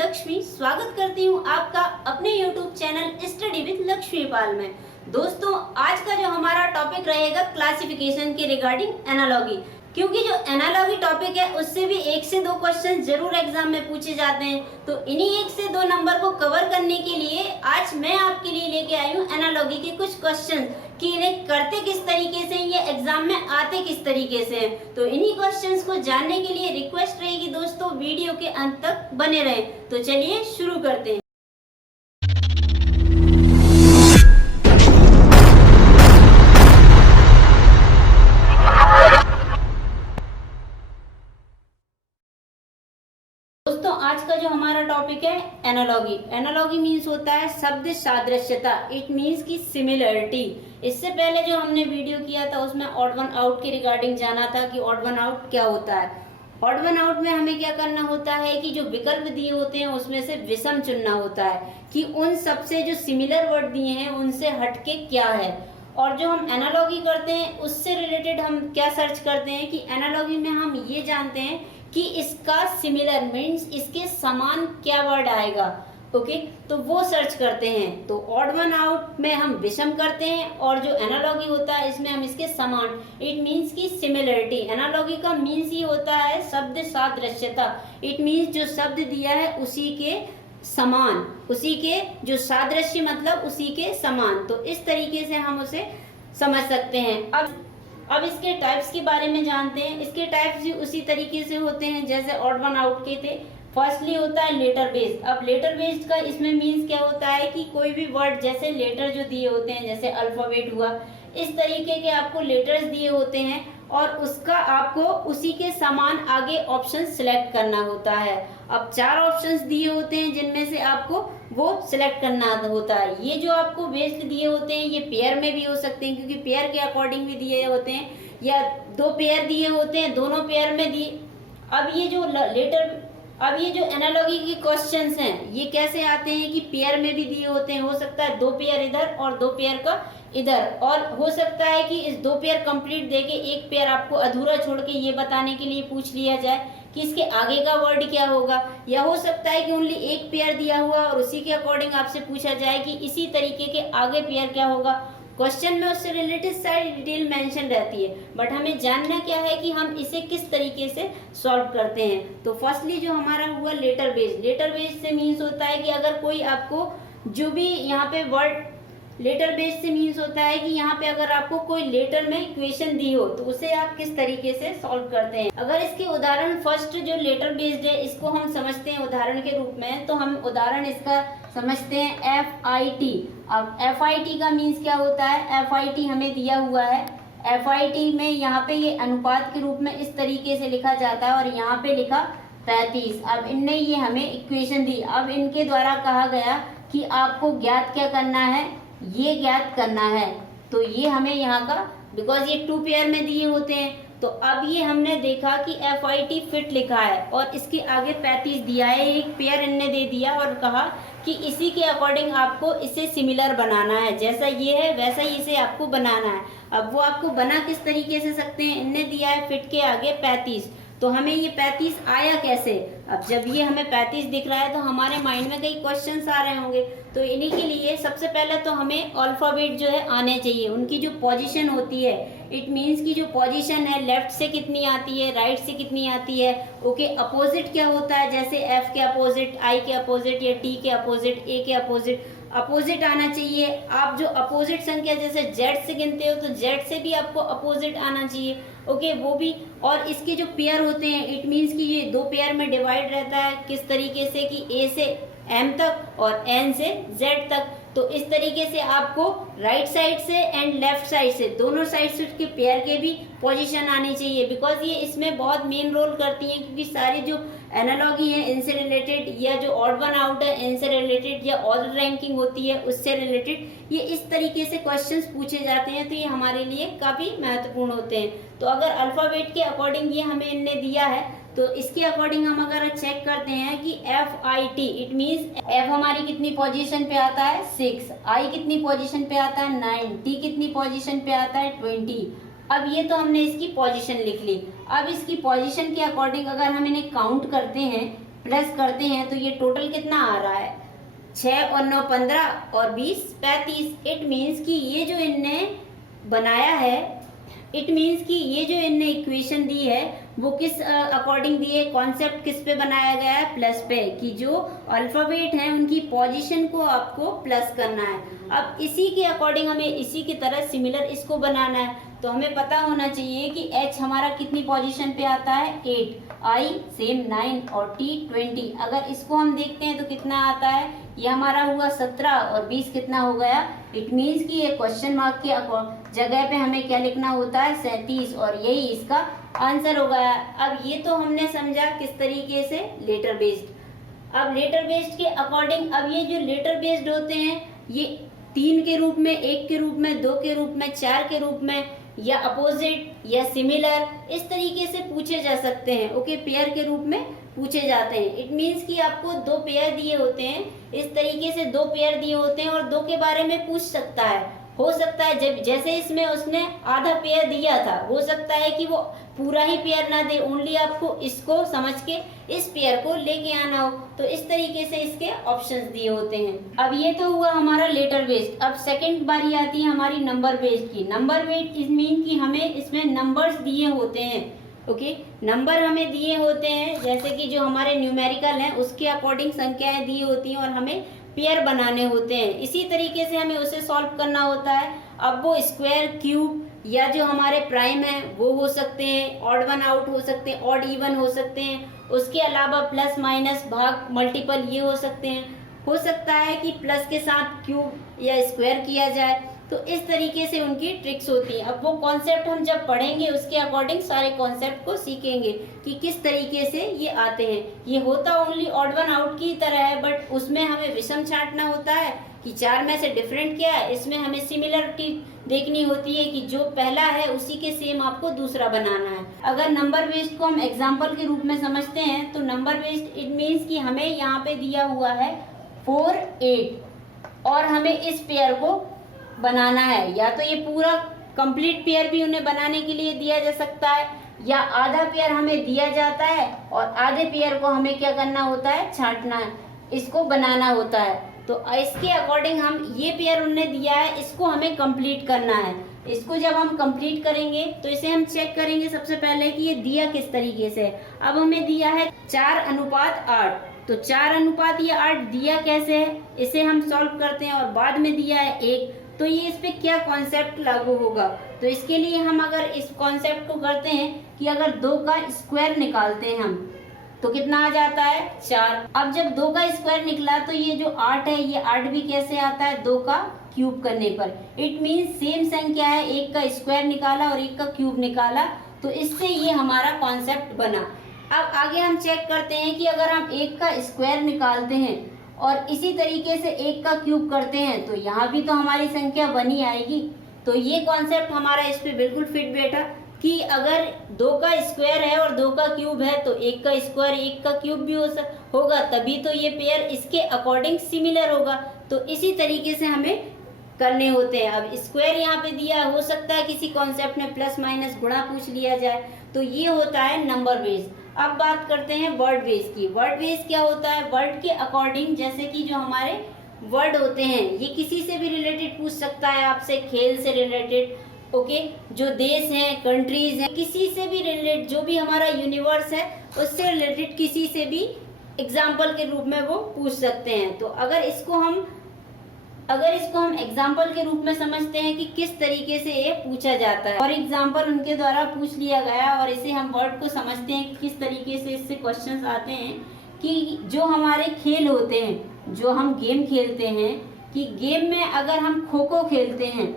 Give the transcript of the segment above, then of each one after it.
लक्ष्मी स्वागत करती हूँ आपका अपने YouTube channel study with Lakshmi Pal में। दोस्तों, आज का जो हमारा टॉपिक रहेगा क्लासिफिकेशन के रिगार्डिंग एनालॉगी, क्योंकि जो एनालॉगी टॉपिक है उससे भी 1 से 2 क्वेश्चन जरूर एग्जाम में पूछे जाते हैं। तो इन्हीं 1 से 2 नंबर को कवर करने के लिए आज मैं आपके लिए लेके आई हूँ एनालॉगी के कुछ क्वेश्चन कि इन्हें करते किस तरीके से, ये एग्जाम में आते किस तरीके से हैं। तो इन्हीं क्वेश्चंस को जानने के लिए रिक्वेस्ट रहेगी दोस्तों, वीडियो के अंत तक बने रहें। तो चलिए शुरू करते हैं। दोस्तों, आज का जो हमारा टॉपिक है एनालॉगी। एनालॉगी मीन्स होता है शब्द सादृश्यता, इट मीन्स की सिमिलरिटी। इससे पहले जो हमने वीडियो किया था उसमें ऑड वन आउट के रिगार्डिंग जाना था कि ऑड वन आउट क्या होता है। ऑड वन आउट में हमें क्या करना होता है कि जो विकल्प दिए होते हैं उसमें से विषम चुनना होता है कि उन सबसे जो सिमिलर वर्ड दिए हैं उनसे हटके क्या है। और जो हम एनालॉगी करते हैं उससे रिलेटेड हम क्या सर्च करते हैं कि एनालॉगी में हम ये जानते हैं कि इसका सिमिलर मीन्स इसके समान क्या वर्ड आएगा। ओके, तो वो सर्च करते हैं। तो ऑड वन आउट में हम विषम करते हैं और जो एनालॉगी होता है इसमें हम इसके समान, इट मीन्स की सिमिलरिटी। एनालॉगी का मीन्स ही होता है शब्द सादृश्यता, इट मीन्स जो शब्द दिया है उसी के समान, उसी के जो सादृश्य मतलब उसी के समान। तो इस तरीके से हम उसे समझ सकते हैं। अब इसके टाइप्स के बारे में जानते हैं। इसके टाइप्स भी उसी तरीके से होते हैं जैसे ऑड वन आउट के थे। फर्स्टली होता है लेटर बेस्ड। अब लेटर बेस्ड का इसमें मीन्स क्या होता है कि कोई भी वर्ड जैसे लेटर जो दिए होते हैं, जैसे अल्फाबेट हुआ, इस तरीके के आपको लेटर्स दिए होते हैं और उसका आपको उसी के समान आगे ऑप्शन सिलेक्ट करना होता है। अब 4 ऑप्शंस दिए होते हैं जिनमें से आपको वो सिलेक्ट करना होता है। ये जो आपको बेस्ड दिए होते हैं ये पेयर में भी हो सकते हैं क्योंकि पेयर के अकॉर्डिंग भी दिए होते हैं, या 2 पेयर दिए होते हैं, दोनों पेयर में दिए। अब ये जो एनालॉगी के क्वेश्चंस हैं ये कैसे आते हैं कि पेयर में भी दिए होते हैं। हो सकता है 2 पेयर इधर और 2 पेयर का इधर, और हो सकता है कि इस 2 पेयर कंप्लीट देके 1 पेयर आपको अधूरा छोड़ के ये बताने के लिए पूछ लिया जाए कि इसके आगे का वर्ड क्या होगा। या हो सकता है कि ओनली 1 पेयर दिया हुआ और उसी के अकॉर्डिंग आपसे पूछा जाए कि इसी तरीके के आगे पेयर क्या होगा। क्वेश्चन में उससे रिलेटेड सारी डिटेल मेंशन रहती है, बट हमें जानना क्या है कि हम इसे किस तरीके से सॉल्व करते हैं। तो फर्स्टली जो हमारा हुआ लेटर बेस्ड। लेटर बेस्ड से मीन्स होता है कि अगर कोई आपको जो भी यहाँ पे वर्ड, लेटर बेस्ड से मीन्स होता है कि यहाँ पे अगर आपको कोई लेटर में इक्वेशन दी हो तो उसे आप किस तरीके से सॉल्व करते हैं। अगर इसके उदाहरण फर्स्ट जो लेटर बेस्ड है इसको हम समझते हैं उदाहरण के रूप में, तो हम उदाहरण इसका समझते हैं FIT। अब FIT का मीन्स क्या होता है। FIT हमें दिया हुआ है। FIT में यहाँ पे ये अनुपात के रूप में इस तरीके से लिखा जाता है और यहाँ पे लिखा 35। अब इनने ये हमें इक्वेशन दी। अब इनके द्वारा कहा गया कि आपको ज्ञात क्या करना है, ये ज्ञात करना है। तो ये हमें यहाँ का, बिकॉज ये 2 पेयर में दिए होते हैं, तो अब ये हमने देखा कि FIT फिट लिखा है और इसके आगे 35 दिया है, एक पेयर इनने दे दिया और कहा कि इसी के अकॉर्डिंग आपको इसे सिमिलर बनाना है, जैसा ये है वैसा ही इसे आपको बनाना है। अब वो आपको बना किस तरीके से सकते हैं, इनने दिया है फिट के आगे 35, तो हमें ये 35 आया कैसे। अब जब ये हमें 35 दिख रहा है तो हमारे माइंड में कई क्वेश्चंस आ रहे होंगे। तो इन्हीं के लिए सबसे पहले तो हमें अल्फाबेट जो है आने चाहिए, उनकी जो पोजीशन होती है, इट मीन्स की जो पोजीशन है लेफ्ट से कितनी आती है, राइट से कितनी आती है। ओके, अपोजिट क्या होता है, जैसे F के अपोजिट, I के अपोजिट या T के अपोजिट, A के अपोजिट, अपोजिट आना चाहिए। आप जो अपोजिट संख्या जैसे Z से गिनते हो तो Z से भी आपको अपोजिट आना चाहिए। ओके, वो भी। और इसके जो पेयर होते हैं, इट मीन्स कि ये 2 पेयर में डिवाइड रहता है किस तरीके से कि A से M तक और N से Z तक। तो इस तरीके से आपको राइट साइड से एंड लेफ्ट साइड से, दोनों साइड से उसके पेयर के भी पोजीशन आनी चाहिए, बिकॉज ये इसमें बहुत मेन रोल करती हैं क्योंकि सारी जो एनालॉगी है इनसे रिलेटेड, या जो ऑड वन आउट है इनसे रिलेटेड, या ऑर्डर रैंकिंग होती है उससे रिलेटेड, ये इस तरीके से क्वेश्चंस पूछे जाते हैं। तो ये हमारे लिए काफ़ी महत्वपूर्ण होते हैं। तो अगर अल्फ़ाबेट के अकॉर्डिंग ये हमें इनने दिया है तो इसके अकॉर्डिंग हम अगर चेक करते हैं कि FIT, इट मीन्स F हमारी कितनी पोजीशन पे आता है 6, I कितनी पोजीशन पे आता है 9, T कितनी पोजीशन पे आता है 20। अब ये तो हमने इसकी पोजीशन लिख ली। अब इसकी पोजीशन के अकॉर्डिंग अगर हम इन्हें काउंट करते हैं प्लस करते हैं तो ये टोटल कितना आ रहा है, 6 और 9 15 और 20 35। इट मीन्स कि ये जो इनने बनाया है, इट मीन्स कि ये जो इनने इक्वेशन दी है वो किस अकॉर्डिंग दी है, कॉन्सेप्ट किस पे बनाया गया है, प्लस पे, कि जो अल्फ़ाबेट हैं उनकी पोजीशन को आपको प्लस करना है। अब इसी के अकॉर्डिंग हमें इसी की तरह सिमिलर इसको बनाना है। तो हमें पता होना चाहिए कि H हमारा कितनी पोजीशन पे आता है, 8, I सेम 9 और T 20। अगर इसको हम देखते हैं तो कितना आता है, ये हमारा हुआ 17 और 20 कितना हो गया। इट मीन्स कि ये क्वेश्चन मार्क के जगह पे हमें क्या लिखना होता है, 37, और यही इसका आंसर हो गया। अब ये तो हमने समझा किस तरीके से, लेटर बेस्ड। अब लेटर बेस्ड के अकॉर्डिंग, अब ये जो लेटर बेस्ड होते हैं ये 3 के रूप में, 1 के रूप में, 2 के रूप में, 4 के रूप में, या अपोजिट या सिमिलर, इस तरीके से पूछे जा सकते हैं। ओके, पेयर के रूप में पूछे जाते हैं। इट मीन्स कि आपको 2 पेयर दिए होते हैं, इस तरीके से 2 पेयर दिए होते हैं और 2 के बारे में पूछ सकता है। हो सकता है जब जैसे इसमें उसने आधा पेयर दिया था, हो सकता है कि वो पूरा ही पेयर ना दे, ओनली आपको इसको समझ के इस पेयर को लेके आना हो। तो इस तरीके से इसके ऑप्शंस दिए होते हैं। अब ये तो हुआ हमारा लेटर बेस्ड। अब सेकंड बारी आती है हमारी नंबर बेस्ड की। नंबर बेस्ड इज मीन कि हमें इसमें नंबर्स दिए होते हैं। ओके, नंबर हमें दिए होते हैं, जैसे कि जो हमारे न्यूमेरिकल हैं उसके अकॉर्डिंग संख्याएं दी होती हैं और हमें पेयर बनाने होते हैं। इसी तरीके से हमें उसे सॉल्व करना होता है। अब वो स्क्वायर, क्यूब या जो हमारे प्राइम है वो हो सकते हैं, ऑड वन आउट हो सकते हैं, ऑड इवन हो सकते हैं। उसके अलावा प्लस माइनस, भाग, मल्टीपल ये हो सकते हैं। हो सकता है कि प्लस के साथ क्यूब या स्क्वायर किया जाए। तो इस तरीके से उनकी ट्रिक्स होती हैं। अब वो कॉन्सेप्ट हम जब पढ़ेंगे उसके अकॉर्डिंग सारे कॉन्सेप्ट को सीखेंगे कि किस तरीके से ये आते हैं। ये होता ओनली ऑड वन आउट की तरह है, बट उसमें हमें विषम छांटना होता है कि 4 में से डिफरेंट क्या है। इसमें हमें सिमिलरिटी देखनी होती है कि जो पहला है उसी के सेम आपको दूसरा बनाना है। अगर नंबर बेस्ड को हम एग्जाम्पल के रूप में समझते हैं तो नंबर बेस्ड इट मीन्स कि हमें यहाँ पे दिया हुआ है 4 8 और हमें इस पेयर को बनाना है। या तो ये पूरा कंप्लीट पेयर भी उन्हें बनाने के लिए दिया जा सकता है, या आधा पेयर हमें दिया जाता है और आधे पेयर को हमें क्या करना होता है, छांटना है, इसको बनाना होता है। तो इसके अकॉर्डिंग हम ये पेयर उन्हें दिया है, इसको हमें कंप्लीट करना है। इसको जब हम कंप्लीट करेंगे तो इसे हम चेक करेंगे सबसे पहले कि ये दिया किस तरीके से। अब हमें दिया है 4:8, तो 4:8 दिया कैसे है, इसे हम सॉल्व करते हैं। और बाद में दिया है 1, तो ये इस पे क्या कॉन्सेप्ट लागू होगा। तो इसके लिए हम अगर इस कॉन्सेप्ट को करते हैं कि अगर 2 का स्क्वायर निकालते हैं हम तो कितना आ जाता है, 4। अब जब 2 का स्क्वायर निकला तो ये जो 8 है ये 8 भी कैसे आता है, 2 का क्यूब करने पर। इट मीन्स सेम संख्या है, 1 का स्क्वायर निकाला और 1 का क्यूब निकाला, तो इससे ये हमारा कॉन्सेप्ट बना। अब आगे हम चेक करते हैं कि अगर हम 1 का स्क्वायर निकालते हैं और इसी तरीके से 1 का क्यूब करते हैं तो यहाँ भी तो हमारी संख्या बनी आएगी। तो ये कॉन्सेप्ट हमारा इस पे बिल्कुल फिट बैठा कि अगर 2 का स्क्वायर है और 2 का क्यूब है तो 1 का स्क्वायर 1 का क्यूब भी होगा, तभी तो ये पेयर इसके अकॉर्डिंग सिमिलर होगा। तो इसी तरीके से हमें करने होते हैं। अब स्क्वायर यहाँ पे दिया, हो सकता है किसी कॉन्सेप्ट में प्लस माइनस गुणा पूछ लिया जाए, तो ये होता है नंबर बेस। अब बात करते हैं वर्ड बेस की। वर्ड बेस क्या होता है, वर्ड के अकॉर्डिंग, जैसे कि जो हमारे वर्ड होते हैं ये किसी से भी रिलेटेड पूछ सकता है आपसे, खेल से रिलेटेड, ओके, जो देश हैं, कंट्रीज हैं, किसी से भी रिलेटेड, जो भी हमारा यूनिवर्स है उससे रिलेटेड किसी से भी एग्जाम्पल के रूप में वो पूछ सकते हैं। तो अगर इसको हम एग्जाम्पल के रूप में समझते हैं कि किस तरीके से ये पूछा जाता है, और एग्जाम्पल उनके द्वारा पूछ लिया गया और इसे हम वर्ड को समझते हैं कि किस तरीके से इससे क्वेश्चंस आते हैं कि जो हमारे खेल होते हैं, जो हम गेम खेलते हैं, कि गेम में अगर हम खो खो खेलते हैं,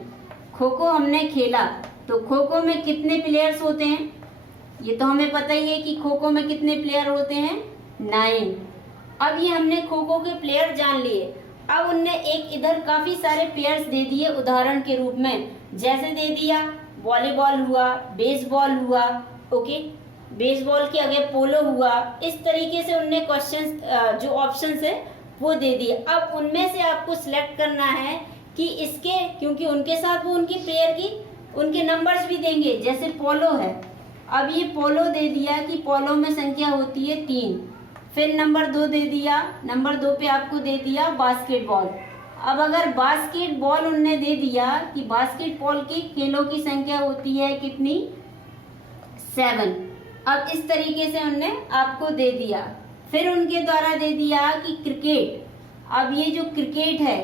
खो खो हमने खेला तो खो खो में कितने प्लेयर्स होते हैं, ये तो हमें पता ही है कि खो खो में कितने प्लेयर होते हैं, 9। अब ये हमने खो खो के प्लेयर जान लिए। अब उनने एक इधर काफी सारे प्लेयर्स दे दिए उदाहरण के रूप में, जैसे दे दिया वॉलीबॉल हुआ, बेसबॉल हुआ, ओके, बेसबॉल के आगे पोलो हुआ। इस तरीके से उनने क्वेश्चंस जो ऑप्शंस है वो दे दिए। अब उनमें से आपको सिलेक्ट करना है कि इसके, क्योंकि उनके साथ वो उनकी प्लेयर की उनके नंबर्स भी देंगे। जैसे पोलो है, अब ये पोलो दे दिया कि पोलो में संख्या होती है 3, फिर नंबर 2 दे दिया, नंबर 2 पे आपको दे दिया बास्केटबॉल। अब अगर बास्केटबॉल उनने दे दिया कि बास्केटबॉल की खेलों की संख्या होती है कितनी, 7। अब इस तरीके से उनने आपको दे दिया। फिर उनके द्वारा दे दिया कि क्रिकेट, अब ये जो क्रिकेट है,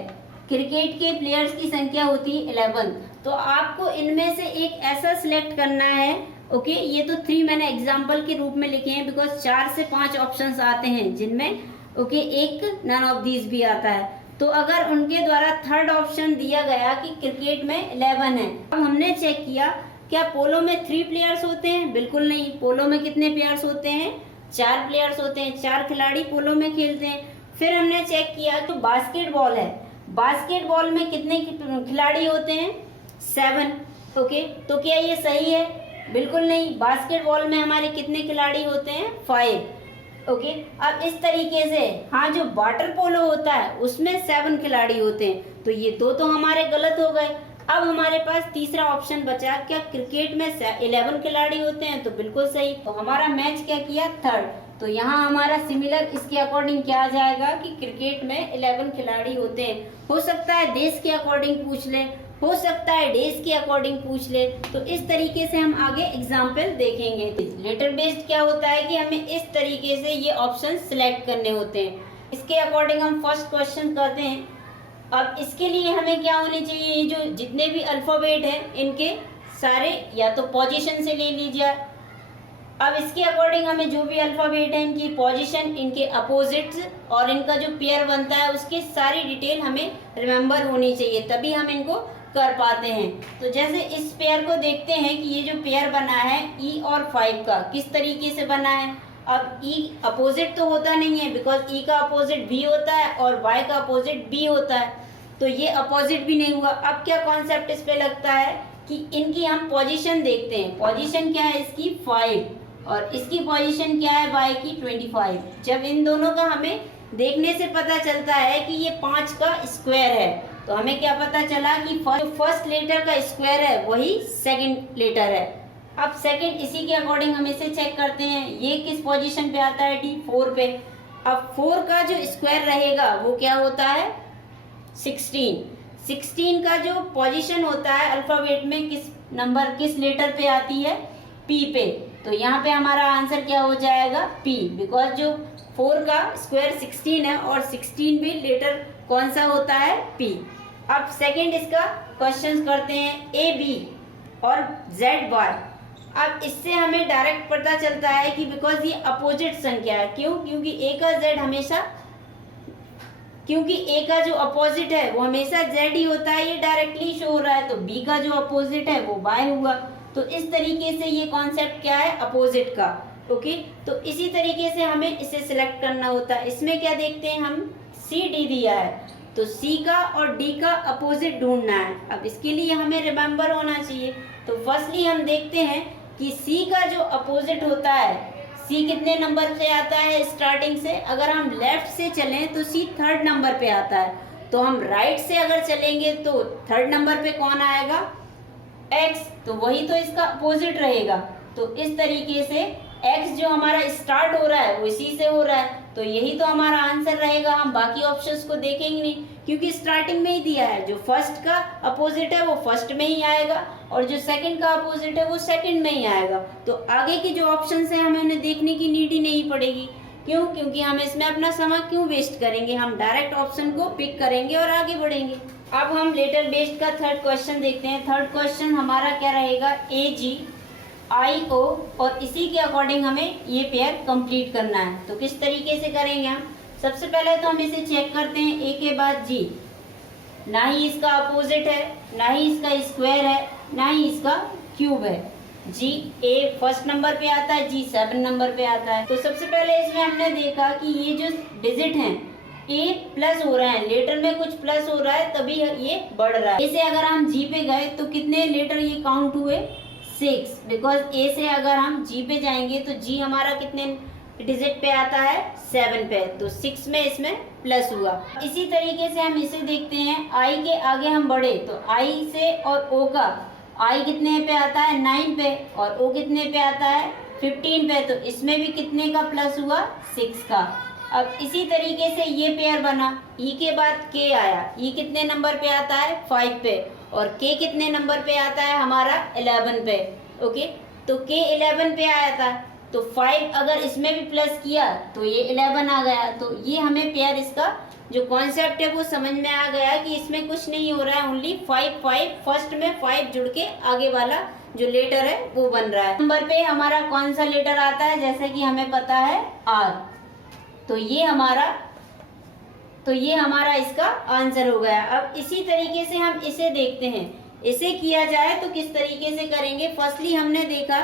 क्रिकेट के प्लेयर्स की संख्या होती है 11। तो आपको इनमें से एक ऐसा सिलेक्ट करना है। ओके, ये तो 3 मैंने एग्जाम्पल के रूप में लिखे हैं, बिकॉज 4 से 5 ऑप्शंस आते हैं जिनमें ओके एक नन ऑफ दीज भी आता है। तो अगर उनके द्वारा थर्ड ऑप्शन दिया गया कि क्रिकेट में 11 है, अब हमने चेक किया क्या पोलो में 3 प्लेयर्स होते हैं, बिल्कुल नहीं। पोलो में कितने प्लेयर्स होते हैं, 4 प्लेयर्स होते हैं, 4 खिलाड़ी पोलो में खेलते हैं। फिर हमने चेक किया तो बास्केटबॉल है, बास्केटबॉल में कितने खिलाड़ी होते हैं, 7। ओके, तो क्या ये सही है, बिल्कुल नहीं। बास्केटबॉल में हमारे कितने खिलाड़ी होते हैं, 5। ओके, अब इस तरीके से हाँ जो वाटर पोलो होता है उसमें 7 खिलाड़ी होते हैं, तो ये दो तो हमारे गलत हो गए। अब हमारे पास तीसरा ऑप्शन बचा, क्या क्रिकेट में 11 खिलाड़ी होते हैं, तो बिल्कुल सही। तो हमारा मैच क्या किया, थर्ड। तो यहाँ हमारा सिमिलर इसके अकॉर्डिंग क्या आ जाएगा कि क्रिकेट में 11 खिलाड़ी होते हैं। हो सकता है देश के अकॉर्डिंग पूछ ले, हो सकता है डेज के अकॉर्डिंग पूछ ले, तो इस तरीके से हम आगे एग्जाम्पल देखेंगे। लेटर बेस्ड क्या होता है कि हमें इस तरीके से ये ऑप्शन सिलेक्ट करने होते हैं। इसके अकॉर्डिंग हम फर्स्ट क्वेश्चन करते हैं। अब इसके लिए हमें क्या होने चाहिए, ये जो जितने भी अल्फाबेट हैं इनके सारे या तो पोजीशन से ले लीजिए। अब इसके अकॉर्डिंग हमें जो भी अल्फाबेट है इनकी पोजीशन, इनके अपोजिट्स और इनका जो पेयर बनता है उसकी सारी डिटेल हमें रिमेम्बर होनी चाहिए, तभी हम इनको कर पाते हैं। तो जैसे इस पेयर को देखते हैं कि ये जो पेयर बना है E और 5 का किस तरीके से बना है। अब E अपोजिट तो होता नहीं है, बिकॉज E का अपोजिट B होता है और Y का अपोजिट B होता है, तो ये अपोजिट भी नहीं हुआ। अब क्या कॉन्सेप्ट इस पे लगता है कि इनकी हम पोजीशन देखते हैं। पोजीशन क्या है इसकी, 5, और इसकी पोजीशन क्या है Y की, 25। जब इन दोनों का हमें देखने से पता चलता है कि ये 5 का स्क्वायर है, तो हमें क्या पता चला कि फर्स्ट लेटर का स्क्वायर है वही सेकंड लेटर है। अब सेकंड इसी के अकॉर्डिंग हम इसे चेक करते हैं, ये किस पोजीशन पे आता है, D 4 पे। अब 4 का जो स्क्वायर रहेगा वो क्या होता है, 16। 16 का जो पोजीशन होता है अल्फाबेट में किस नंबर किस लेटर पे आती है, P पे। तो यहाँ पे हमारा आंसर क्या हो जाएगा, P, बिकॉज जो 4 का स्क्वायर 16 है और 16 भी लेटर कौन सा होता है, P। अब सेकंड इसका क्वेश्चन करते हैं, A B और Z Y। अब इससे हमें डायरेक्ट पता चलता है कि बिकॉज ये अपोजिट संख्या है। क्यों, क्योंकि A का Z हमेशा, क्योंकि A का जो अपोजिट है वो हमेशा Z ही होता है, ये डायरेक्टली शो हो रहा है। तो B का जो अपोजिट है वो Y हुआ। तो इस तरीके से ये कॉन्सेप्ट क्या है, अपोजिट का। ओके, तो इसी तरीके से हमें इसे सिलेक्ट करना होता है। इसमें क्या देखते हैं हम, C D दिया है, तो C का और D का अपोजिट ढूंढना है। अब इसके लिए हमें रिमेम्बर होना चाहिए। तो फर्स्टली हम देखते हैं कि C का जो अपोजिट होता है, C कितने नंबर पे आता है स्टार्टिंग से। अगर हम लेफ्ट से चलें तो C 3rd नंबर पे आता है, तो हम राइट से अगर चलेंगे तो 3rd नंबर पे कौन आएगा, X, तो वही तो इसका अपोजिट रहेगा। तो इस तरीके से X जो हमारा स्टार्ट हो रहा है वो इसी से हो रहा है, तो यही तो हमारा आंसर रहेगा। हम बाकी ऑप्शंस को देखेंगे नहीं, क्योंकि स्टार्टिंग में ही दिया है। जो फर्स्ट का अपोजिट है वो फर्स्ट में ही आएगा और जो सेकंड का अपोजिट है वो सेकंड में ही आएगा। तो आगे की जो ऑप्शंस हैं हमें उन्हें देखने की नीड ही नहीं पड़ेगी। क्यों, क्योंकि हम इसमें अपना समय क्यों वेस्ट करेंगे, हम डायरेक्ट ऑप्शन को पिक करेंगे और आगे बढ़ेंगे। अब हम लेटर बेस्ड का थर्ड क्वेश्चन देखते हैं। थर्ड क्वेश्चन हमारा क्या रहेगा, AGIO, और इसी के अकॉर्डिंग हमें ये पेयर कंप्लीट करना है। तो किस तरीके से करेंगे हम, सबसे पहले तो हम इसे चेक करते हैं, A के बाद G, ना ही इसका अपोजिट है, ना ही इसका स्क्वायर है, ना ही इसका क्यूब है। G A फर्स्ट नंबर पे आता है, G 7 नंबर पे आता है। तो सबसे पहले इसमें हमने देखा कि ये जो डिजिट हैं A प्लस हो रहा है, लेटर में कुछ प्लस हो रहा है तभी ये बढ़ रहा है। A से अगर हम G पे गए तो कितने लेटर ये काउंट हुए, 6, बिकॉज A से अगर हम G पे जाएंगे तो G हमारा कितने डिजिट पे आता है, 7 पे, तो 6 में इसमें प्लस हुआ। इसी तरीके से हम इसे देखते हैं, I के आगे हम बढ़े तो I से और O का, I कितने पे आता है, 9 पे, और O कितने पे आता है, 15 पे, तो इसमें भी कितने का प्लस हुआ, 6 का। अब इसी तरीके से ये पेयर बना, ई के बाद के आया, ई कितने नंबर पे आता है, 5 पे, और के कितने नंबर पे आता है हमारा, 11 पे। ओके, तो के 11 पे आया था, तो 5 अगर इसमें भी प्लस किया तो ये 11 आ गया। तो ये हमें पेयर, इसका जो कॉन्सेप्ट है वो समझ में आ गया कि इसमें कुछ नहीं हो रहा है, ओनली 5 5 फर्स्ट में 5 जुड़ के आगे वाला जो लेटर है वो बन रहा है। नंबर पे हमारा कौन सा लेटर आता है, जैसे कि हमें पता है आर, तो ये हमारा इसका आंसर हो गया। अब इसी तरीके से हम इसे देखते हैं, इसे किया जाए तो किस तरीके से करेंगे। फर्स्टली हमने देखा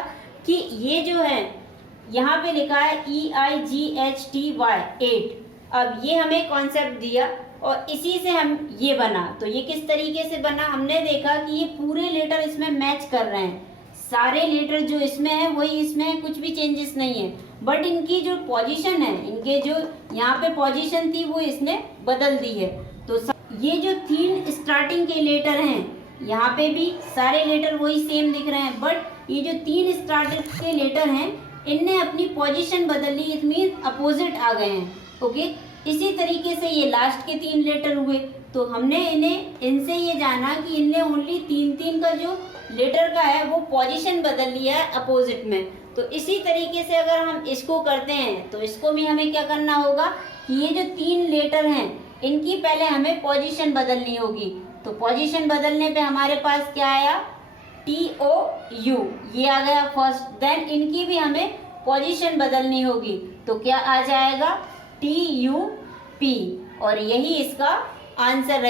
कि ये जो है यहाँ पे लिखा है EIGHTY 8, अब ये हमें कॉन्सेप्ट दिया और इसी से हम ये बना। तो ये किस तरीके से बना, हमने देखा कि ये पूरे लेटर इसमें मैच कर रहे हैं, सारे लेटर जो इसमें है वही इसमें है, कुछ भी चेंजेस नहीं है, बट इनकी जो पोजीशन है, इनके जो यहाँ पे पोजीशन थी वो इसने बदल दी है। तो ये जो 3 स्टार्टिंग के लेटर हैं, यहाँ पे भी सारे लेटर वही सेम दिख रहे हैं, बट ये जो 3 स्टार्टिंग के लेटर हैं इनने अपनी पोजीशन बदल ली, इट मीन अपोजिट आ गए हैं। ओके, इसी तरीके से ये लास्ट के 3 लेटर हुए, तो हमने इनसे ये जाना कि इनने ओनली 3 का जो लेटर का है वो पोजीशन बदल लिया है अपोजिट में। तो इसी तरीके से अगर हम इसको करते हैं तो इसको भी हमें क्या करना होगा कि ये जो 3 लेटर हैं इनकी पहले हमें पोजीशन बदलनी होगी। तो पोजीशन बदलने पे हमारे पास क्या आया, TOU, ये आ गया फर्स्ट। देन इनकी भी हमें पोजीशन बदलनी होगी, तो क्या आ जाएगा, TUP, और यही इसका आंसर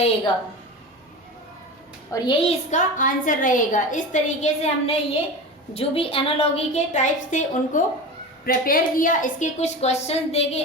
रहेगा। इस तरीके से हमने ये जो भी एनालॉगी के टाइप्स थे उनको प्रिपेयर किया। इसके कुछ क्वेश्चंस देंगे,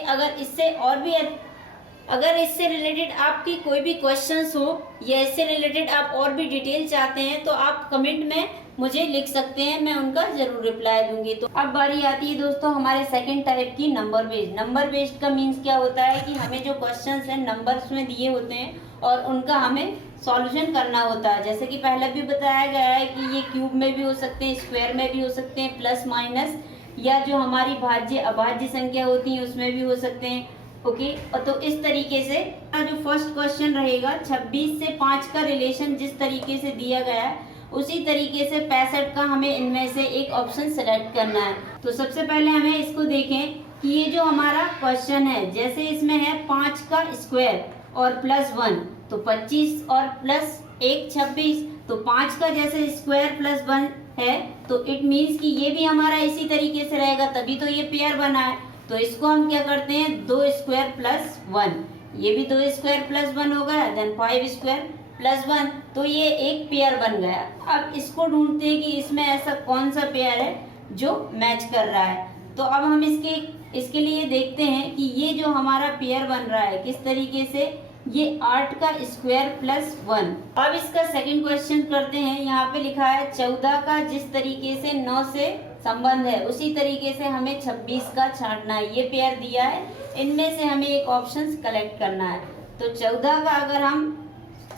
अगर इससे रिलेटेड आपकी कोई भी क्वेश्चंस हो या इससे रिलेटेड आप और भी डिटेल चाहते हैं तो आप कमेंट में मुझे लिख सकते हैं, मैं उनका जरूर रिप्लाई दूंगी। तो अब बारी आती है दोस्तों हमारे सेकंड टाइप की, नंबर बेस्ड। नंबर बेस्ड का मीन्स क्या होता है कि हमें जो क्वेश्चंस हैं नंबर्स में दिए होते हैं और उनका हमें सॉल्यूशन करना होता है। जैसे कि पहले भी बताया गया है कि ये क्यूब में भी हो सकते हैं, स्क्वायर में भी हो सकते हैं, प्लस माइनस, या जो हमारी भाज्य अभाज्य संख्या होती है उसमें भी हो सकते हैं। ओके, तो इस तरीके से जो फर्स्ट क्वेश्चन रहेगा 26 से 5 का रिलेशन जिस तरीके से दिया गया है उसी तरीके से 65 का हमें इनमें से एक ऑप्शन सेलेक्ट करना है। तो सबसे पहले हमें इसको देखें कि ये जो हमारा क्वेश्चन है, जैसे इसमें है 5 का स्क्वायर और प्लस 1, तो 25 और प्लस 1 26, तो 5 का जैसे स्क्वायर प्लस 1 है तो इट मीन्स कि ये भी हमारा इसी तरीके से रहेगा, तभी तो ये पेयर बना है। तो इसको हम क्या करते हैं, 2 स्क्वायर प्लस 1, ये भी 2 स्क्वायर प्लस 1 हो गया, देन 5 स्क्वायर प्लस 1, तो ये एक पेयर बन गया। अब इसको ढूंढते हैं कि इसमें ऐसा कौन सा पेयर है जो मैच कर रहा है। तो अब हम इसके लिए देखते हैं कि ये जो हमारा पेयर बन रहा है किस तरीके से, ये 8 का स्क्वायर प्लस 1। अब इसका सेकंड क्वेश्चन करते हैं। यहाँ पे लिखा है 14 का जिस तरीके से 9 से संबंध है उसी तरीके से हमें 26 का छांटना है। ये पेयर दिया है, इनमें से हमें एक ऑप्शन कलेक्ट करना है। तो 14 का अगर हम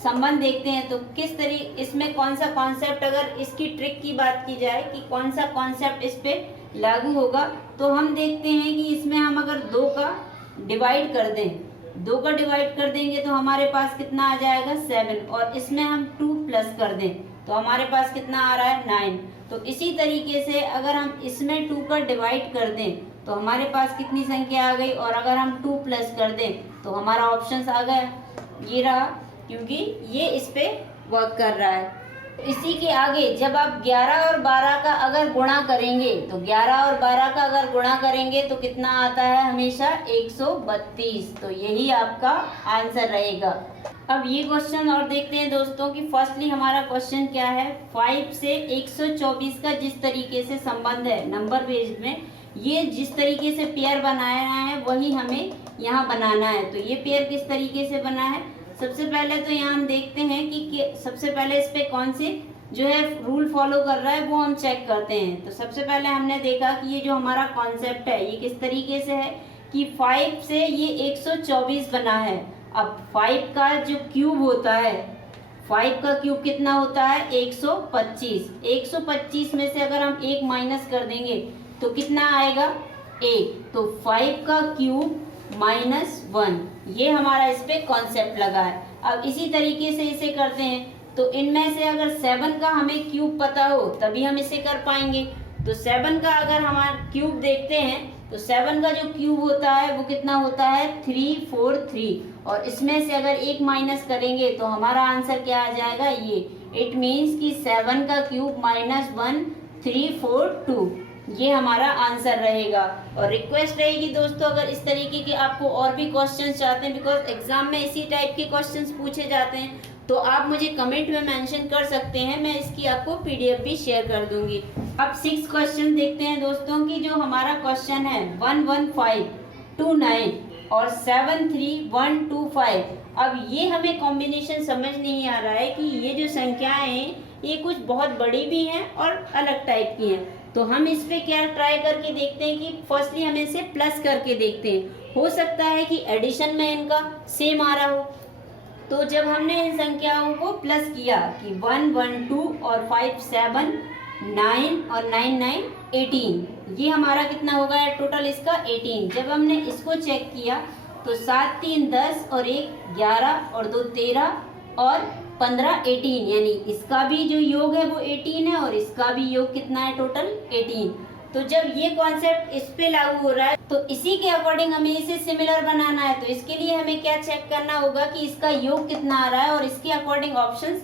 संबंध देखते हैं तो किस तरीके, इसमें कौन सा कॉन्सेप्ट, अगर इसकी ट्रिक की बात की जाए कि कौन सा कॉन्सेप्ट इस पे लागू होगा, तो हम देखते हैं कि इसमें हम अगर 2 का डिवाइड कर दें, 2 का डिवाइड कर देंगे तो हमारे पास कितना आ जाएगा 7, और इसमें हम 2 प्लस कर दें तो हमारे पास कितना आ रहा है 9। तो इसी तरीके से अगर हम इसमें 2 का डिवाइड कर दें तो हमारे पास कितनी संख्या आ गई, और अगर हम 2 प्लस कर दें तो हमारा ऑप्शन आ गया, ये रहा, क्योंकि ये इस पे वर्क कर रहा है। इसी के आगे जब आप 11 और 12 का अगर गुणा करेंगे तो 11 और 12 का अगर गुणा करेंगे तो कितना आता है हमेशा 132, तो यही आपका आंसर रहेगा। अब ये क्वेश्चन और देखते हैं दोस्तों कि फर्स्टली हमारा क्वेश्चन क्या है, 5 से 124 का जिस तरीके से संबंध है नंबर बेस्ड में, ये जिस तरीके से पेयर बनाया है वही हमें यहाँ बनाना है। तो ये पेयर किस तरीके से बना है, सबसे पहले तो यहाँ हम देखते हैं कि सबसे पहले इस पे कौन से जो है रूल फॉलो कर रहा है वो हम चेक करते हैं। तो सबसे पहले हमने देखा कि ये जो हमारा कॉन्सेप्ट है ये किस तरीके से है कि 5 से ये 124 बना है। अब 5 का जो क्यूब होता है, 5 का क्यूब कितना होता है 125। 125 में से अगर हम 1 माइनस कर देंगे तो कितना आएगा 8। तो 5 का क्यूब -1, ये हमारा इस पे कॉन्सेप्ट लगा है। अब इसी तरीके से इसे करते हैं। तो इनमें से अगर 7 का हमें क्यूब पता हो तभी हम इसे कर पाएंगे। तो 7 का अगर हमारा क्यूब देखते हैं तो 7 का जो क्यूब होता है वो कितना होता है 343, और इसमें से अगर एक माइनस करेंगे तो हमारा आंसर क्या आ जाएगा ये। इट मीन्स कि 7 का क्यूब -1 342, ये हमारा आंसर रहेगा। और रिक्वेस्ट रहेगी दोस्तों, अगर इस तरीके के आपको और भी क्वेश्चंस चाहते हैं, बिकॉज एग्जाम में इसी टाइप के क्वेश्चंस पूछे जाते हैं, तो आप मुझे कमेंट में मेंशन कर सकते हैं, मैं इसकी आपको पीडीएफ भी शेयर कर दूंगी। अब 6 क्वेश्चन देखते हैं दोस्तों की जो हमारा क्वेश्चन है 11529 और 73125। अब ये हमें कॉम्बिनेशन समझ नहीं आ रहा है कि ये जो संख्याएं हैं ये कुछ बहुत बड़ी भी हैं और अलग टाइप की हैं। तो हम इस पे क्या ट्राई करके देखते हैं कि फर्स्टली हम इसे प्लस करके देखते हैं। हो सकता है कि एडिशन में इनका सेम आ रहा हो। तो जब हमने इन संख्याओं को प्लस किया कि 1 1 2 और 5 7 9 और 9 9 18, ये हमारा कितना हो गया टोटल इसका 18। जब हमने इसको चेक किया तो 7 3 10 और 1 11 और 2 13 और 15 18, यानी इसका भी जो योग है वो 18 है और इसका भी योग कितना है टोटल 18। तो जब ये कॉन्सेप्ट इस पे लागू हो रहा है तो इसी के अकॉर्डिंग हमें इसे सिमिलर बनाना है। तो इसके लिए हमें क्या चेक करना होगा कि इसका योग कितना आ रहा है और इसके अकॉर्डिंग ऑप्शंस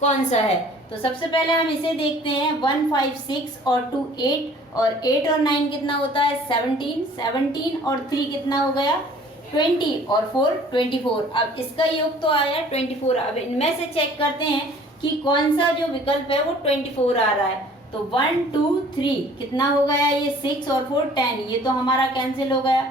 कौन सा है। तो सबसे पहले हम इसे देखते हैं 1 5 6 और 2 8, और 8 और 9 कितना होता है 17, 17 और 3 कितना हो गया 20 और 4 24। अब इसका योग तो आया 24। अब इनमें से चेक करते हैं कि कौन सा जो विकल्प है वो 24 आ रहा है। तो 1 2 3 कितना हो गया ये 6 और 4 10, ये तो हमारा कैंसिल हो गया।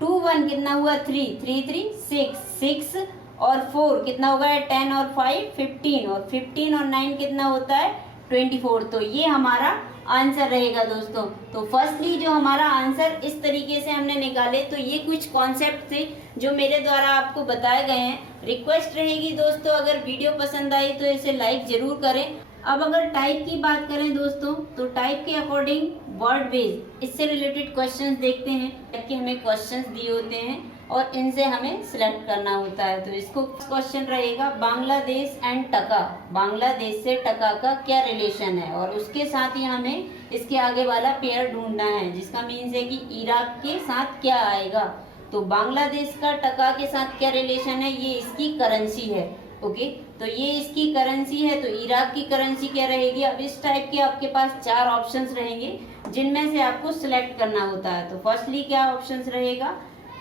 2 1 कितना हुआ 3 3 3 6 6 और 4 कितना हो गया 10 और 5 15, और 15 और 9 कितना होता है 24। तो ये हमारा आंसर रहेगा दोस्तों। तो फर्स्टली जो हमारा आंसर इस तरीके से हमने निकाले, तो ये कुछ कॉन्सेप्ट थे जो मेरे द्वारा आपको बताए गए हैं। रिक्वेस्ट रहेगी दोस्तों, अगर वीडियो पसंद आई तो इसे लाइक जरूर करें। अब अगर टाइप की बात करें दोस्तों, तो टाइप के अकॉर्डिंग वर्ड बेस्ड इससे रिलेटेड क्वेश्चंस देखते हैं कि हमें क्वेश्चंस दिए होते हैं और इनसे हमें सिलेक्ट करना होता है। तो इसको क्वेश्चन रहेगा बांग्लादेश एंड टका, बांग्लादेश से टका का क्या रिलेशन है, और उसके साथ ही हमें इसके आगे वाला पेयर ढूंढना है जिसका मीन्स है कि इराक के साथ क्या आएगा। तो बांग्लादेश का टका के साथ क्या रिलेशन है, ये इसकी करेंसी है। ओके, तो ये इसकी करेंसी है, तो इराक की करेंसी क्या रहेगी। अब इस टाइप के आपके पास 4 ऑप्शंस रहेंगे जिनमें से आपको सिलेक्ट करना होता है। तो फर्स्टली क्या ऑप्शंस रहेगा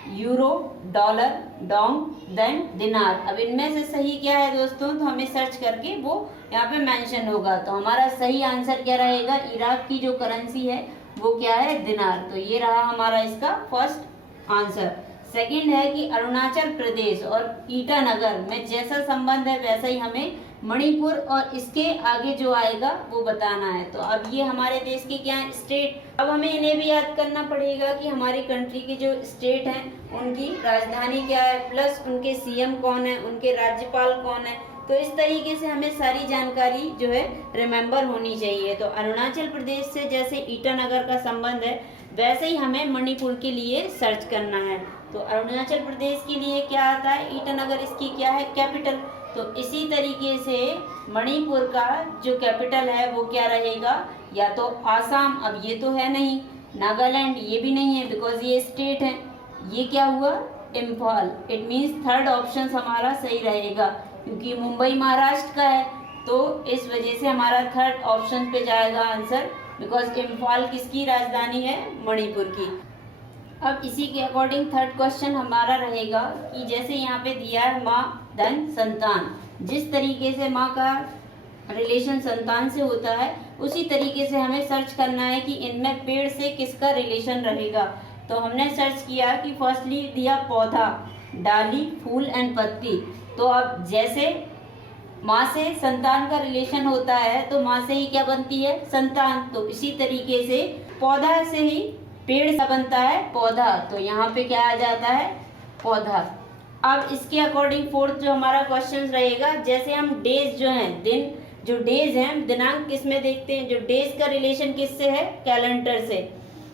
यूरो, डॉलर, डोंग, देन दिनार। अब इनमें से सही क्या है दोस्तों, तो हमें सर्च करके वो यहाँ पे मेंशन होगा। तो हमारा सही आंसर क्या रहेगा, इराक की जो करेंसी है वो क्या है दिनार। तो ये रहा हमारा इसका फर्स्ट आंसर। सेकंड है कि अरुणाचल प्रदेश और ईटानगर में जैसा संबंध है वैसा ही हमें मणिपुर और इसके आगे जो आएगा वो बताना है। तो अब ये हमारे देश के क्या है स्टेट। अब हमें इन्हें भी याद करना पड़ेगा कि हमारी कंट्री के जो स्टेट हैं उनकी राजधानी क्या है, प्लस उनके सीएम कौन है, उनके राज्यपाल कौन है। तो इस तरीके से हमें सारी जानकारी जो है रिमेम्बर होनी चाहिए। तो अरुणाचल प्रदेश से जैसे ईटानगर का संबंध है वैसे ही हमें मणिपुर के लिए सर्च करना है। तो अरुणाचल प्रदेश के लिए क्या आता है, ईटानगर इसकी क्या है कैपिटल। तो इसी तरीके से मणिपुर का जो कैपिटल है वो क्या रहेगा, या तो आसाम, अब ये तो है नहीं, नागालैंड ये भी नहीं है बिकॉज ये स्टेट है। ये क्या हुआ Imphal. It means third option हमारा सही रहेगा क्योंकि मुंबई महाराष्ट्र का है, तो इस वजह से हमारा थर्ड ऑप्शन पे जाएगा आंसर, बिकॉज इम्फाल किसकी राजधानी है, मणिपुर की। अब इसी के अकॉर्डिंग थर्ड क्वेश्चन हमारा रहेगा कि जैसे यहाँ पे दिया है माँ धन संतान, जिस तरीके से माँ का रिलेशन संतान से होता है उसी तरीके से हमें सर्च करना है कि इनमें पेड़ से किसका रिलेशन रहेगा। तो हमने सर्च किया कि फर्स्टली दिया पौधा, डाली, फूल एंड पत्ती। तो अब जैसे माँ से संतान का रिलेशन होता है तो माँ से ही क्या बनती है संतान, तो इसी तरीके से पौधा से ही पेड़ सा बनता है पौधा। तो यहाँ पे क्या आ जाता है पौधा। अब इसके अकॉर्डिंग फोर्थ जो हमारा क्वेश्चन रहेगा, जैसे हम डेज जो हैं दिन, जो डेज हैं दिनांक किस में देखते हैं, जो डेज का रिलेशन किससे है कैलेंडर से।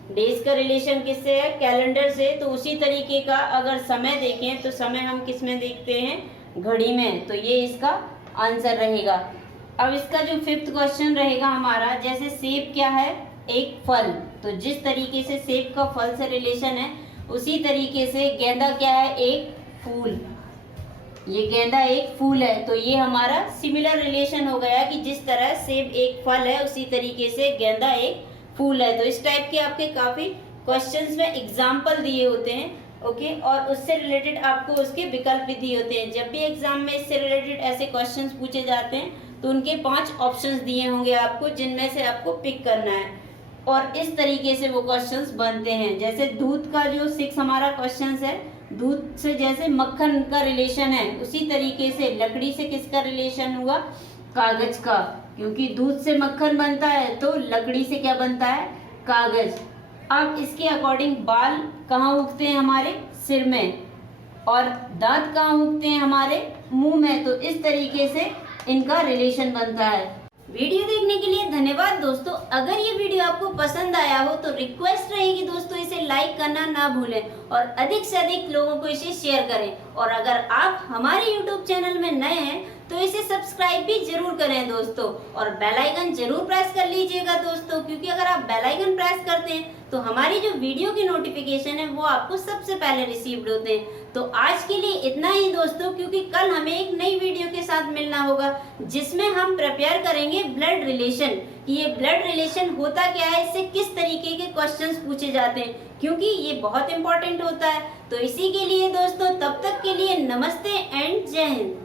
डेज का रिलेशन किससे है? कैलेंडर से। तो उसी तरीके का अगर समय देखें तो समय हम किस में देखते हैं? घड़ी में। तो ये इसका आंसर रहेगा। अब इसका जो 5th क्वेश्चन रहेगा हमारा, जैसे सेब क्या है? एक फल। तो जिस तरीके से सेब का फल से रिलेशन है उसी तरीके से गेंदा क्या है? एक फूल। ये गेंदा एक फूल है। तो ये हमारा सिमिलर रिलेशन हो गया कि जिस तरह सेब एक फल है उसी तरीके से गेंदा एक फूल है। तो इस टाइप के आपके काफ़ी क्वेश्चंस में एग्जाम्पल दिए होते हैं, ओके। और उससे रिलेटेड आपको उसके विकल्प भी दिए होते हैं। जब भी एग्जाम में इससे रिलेटेड ऐसे क्वेश्चंस पूछे जाते हैं तो उनके 5 ऑप्शंस दिए होंगे आपको, जिनमें से आपको पिक करना है और इस तरीके से वो क्वेश्चंस बनते हैं। जैसे दूध का जो 6 हमारा क्वेश्चन है, दूध से जैसे मक्खन का रिलेशन है उसी तरीके से लकड़ी से किसका रिलेशन हुआ? कागज का। क्योंकि दूध से मक्खन बनता है तो लकड़ी से क्या बनता है? कागज। अब इसके अकॉर्डिंग बाल कहाँ उगते हैं? हमारे सिर में। और दांत कहाँ उगते हैं? हमारे मुंह में। तो इस तरीके से इनका रिलेशन बनता है। वीडियो देखने के लिए धन्यवाद दोस्तों। अगर ये वीडियो आपको पसंद आया हो तो रिक्वेस्ट रहेगी दोस्तों इसे लाइक करना ना भूलें और अधिक से अधिक लोगों को इसे शेयर करें। और अगर आप हमारे YouTube चैनल में नए हैं तो इसे सब्सक्राइब भी जरूर करें दोस्तों, और बेल आइकन जरूर प्रेस कर लीजिएगा दोस्तों, क्योंकि अगर आप बेल आइकन प्रेस करते हैं तो हमारी जो वीडियो की नोटिफिकेशन है वो आपको सबसे पहले रिसीव्ड होते हैं। तो आज के लिए इतना ही दोस्तों, क्योंकि कल हमें एक नई वीडियो के साथ मिलना होगा जिसमें हम प्रिपेयर करेंगे ब्लड रिलेशन, कि ये ब्लड रिलेशन होता क्या है, इससे किस तरीके के क्वेश्चंस पूछे जाते हैं, क्योंकि ये बहुत इंपॉर्टेंट होता है। तो इसी के लिए दोस्तों तब तक के लिए नमस्ते एंड जय हिंद।